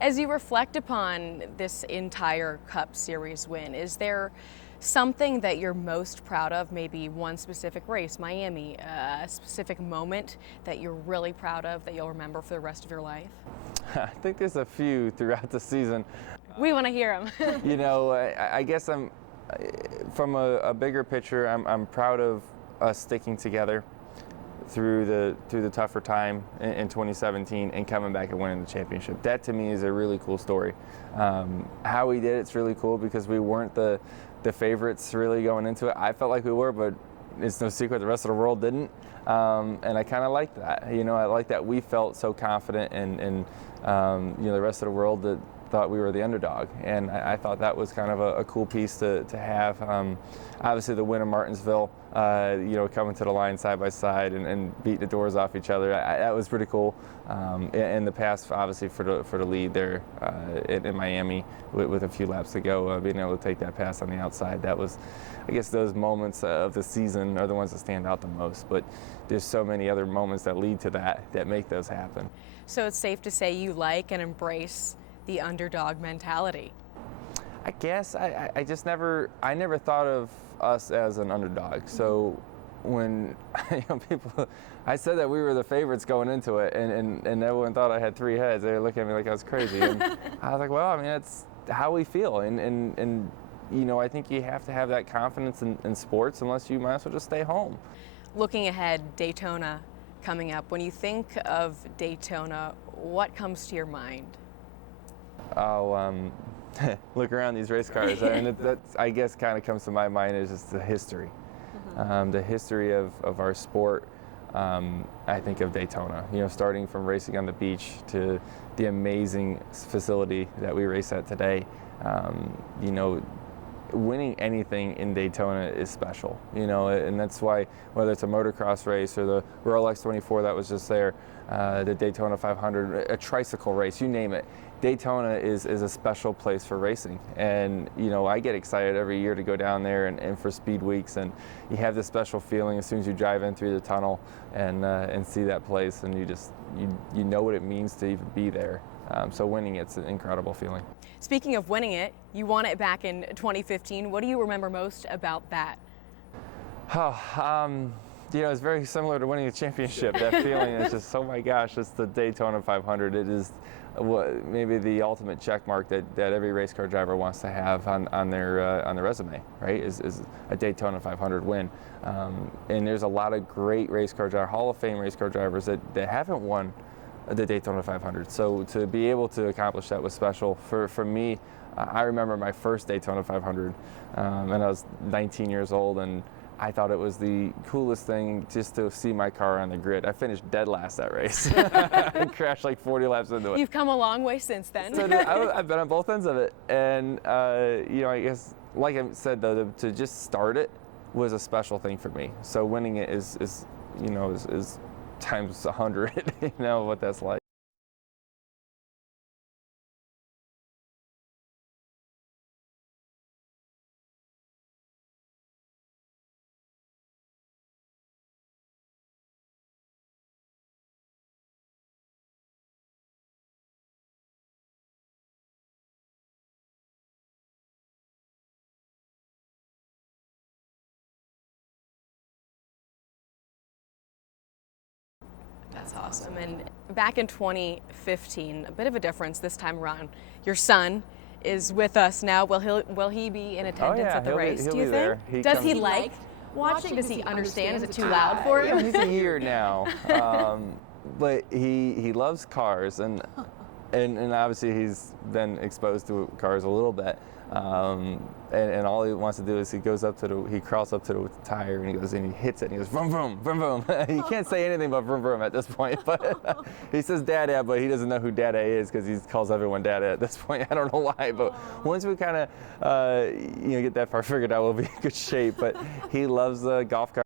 As you reflect upon this entire Cup Series win, is there something that you're most proud of? Maybe one specific race, Miami, a specific moment that you're really proud of that you'll remember for the rest of your life? I think there's a few throughout the season. We want to hear them. You know, I guess I'm, from a bigger picture, I'm proud of us sticking together through the tougher time in 2017 and coming back and winning the championship. That to me is a really cool story. How we did it's really cool because we weren't the favorites really going into it. I felt like we were, but it's no secret the rest of the world didn't. And I kind of liked that. You know, I like that we felt so confident and you know, the rest of the world that thought we were the underdog, and I thought that was kind of a cool piece to have. Obviously the win of Martinsville, you know, coming to the line side by side and beating the doors off each other, that was pretty cool. In the past, obviously for the lead there in Miami with a few laps to go, being able to take that pass on the outside, that was, I guess, those moments of the season are the ones that stand out the most. But there's so many other moments that lead to that make those happen. So it's safe to say you like and embrace the underdog mentality. I guess I just never thought of us as an underdog. So when you know, I said that we were the favorites going into it, and everyone thought I had three heads. They were looking at me like I was crazy. And I was like, well, I mean, that's how we feel. And you know, I think you have to have that confidence in sports, unless you might as well just stay home. Looking ahead, Daytona coming up. When you think of Daytona, what comes to your mind? Oh, look around these race cars. I mean, that I guess kind of comes to my mind is just the history. The history of our sport. I think of Daytona, you know, starting from racing on the beach to the amazing facility that we race at today. You know, winning anything in Daytona is special, you know, and that's why, whether it's a motocross race or the Rolex 24 that was just there, the Daytona 500, a tricycle race, you name it, Daytona is a special place for racing. And you know, I get excited every year to go down there and for speed weeks, and you have this special feeling as soon as you drive in through the tunnel and see that place, and you know what it means to even be there. So winning it's an incredible feeling. Speaking of winning it, you won it back in 2015. What do you remember most about that? Oh, you know, it's very similar to winning a championship. That feeling is just, oh my gosh, it's the Daytona 500. It is maybe the ultimate check mark that every race car driver wants to have on their resume, right? Is a Daytona 500 win. And there's a lot of great race car drivers, Hall of Fame race car drivers that haven't won the Daytona 500. So to be able to accomplish that was special. For me, I remember my first Daytona 500, and I was 19 years old, and I thought it was the coolest thing just to see my car on the grid. I finished dead last that race. I crashed like 40 laps into it. You've come a long way since then. So I've been on both ends of it. And, you know, I guess, like I said, though, to just start it was a special thing for me. So winning it is you know, is times 100, you know, what that's like. That's awesome. And back in 2015, a bit of a difference this time around. Your son is with us now. Will he be in attendance at the race? He'll do you be think? There. Does he like watching? Does he understand? Is it too loud for him? He's a year now, but he loves cars, and obviously he's been exposed to cars a little bit. And all he wants to do is he crawls up to the tire and he goes and he hits it and he goes vroom vroom vroom vroom. He can't say anything but vroom vroom at this point, but he says Dada, but he doesn't know who Dada is because he calls everyone Dada at this point. I don't know why, but once we kind of you know, get that far figured out, we'll be in good shape. But he loves golf cars.